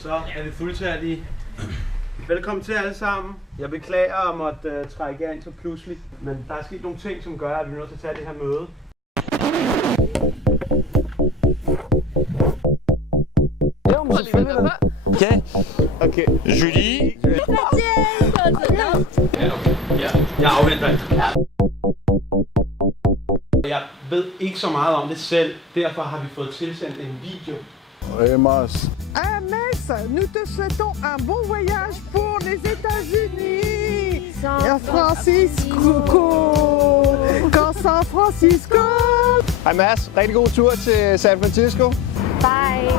Så er vi fuldtallige. Velkommen til alle sammen. Jeg beklager at måtte trække jer ind så pludselig, men der er sket nogle ting, som gør, at vi er nødt til at tage det her møde. Okay. Julie. Jeg afventer ikke. Jeg ved ikke så meget om det selv, derfor har vi fået tilsendt en video. Amos. Amos, nous te souhaitons un bon voyage pour les États-Unis. San Francisco. Hej Mads, rigtig god tur til San Francisco. Bye.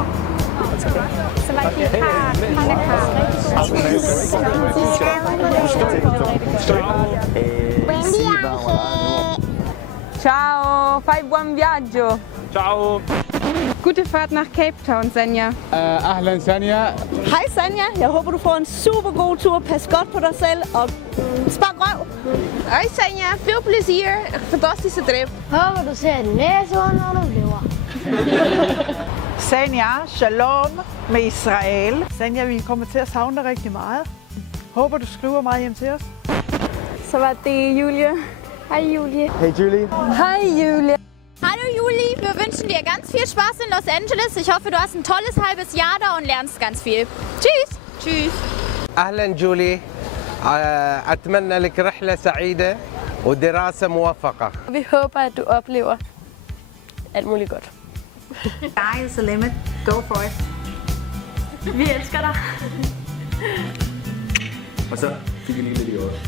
Ciao, fai buon viaggio. Ciao. Gute Fahrt nach Cape Town, Sanja. Ahlan Sanja. Hej Sanja, jeg håber du får en super god tur. Pas godt på dig selv og spark røv. Hej Sanja, veel plezier. Fantastische trip. Håber du ser en næsehorn, når du lever. Sanja, shalom med Israel. Sanja, vi kommer til at savne dig rigtig meget. Håber du skriver meget hjem til os. Så var det Julie. Hej Julie. Hey Julie. Hej Julie. Hallo Juli, wir wünschen dir ganz viel Spaß in Los Angeles. Ich hoffe, du hast ein tolles halbes Jahr da und lernst ganz viel. Tschüss. Tschüss. أهلا جولي أتمنى لك رحلة سعيدة ودراسة موفقة. Vi håber, at du oplever alt muligt godt. Sky is the limit. Go for it. Vi elsker dig. Og så fik jeg lige lidt i øret.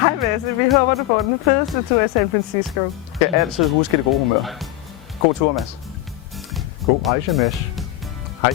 Hej Masse, vi håber du får den fedeste tur i San Francisco. Jeg skal altid huske det gode humør. God tur, Mads. God rejse, Mads. Hej.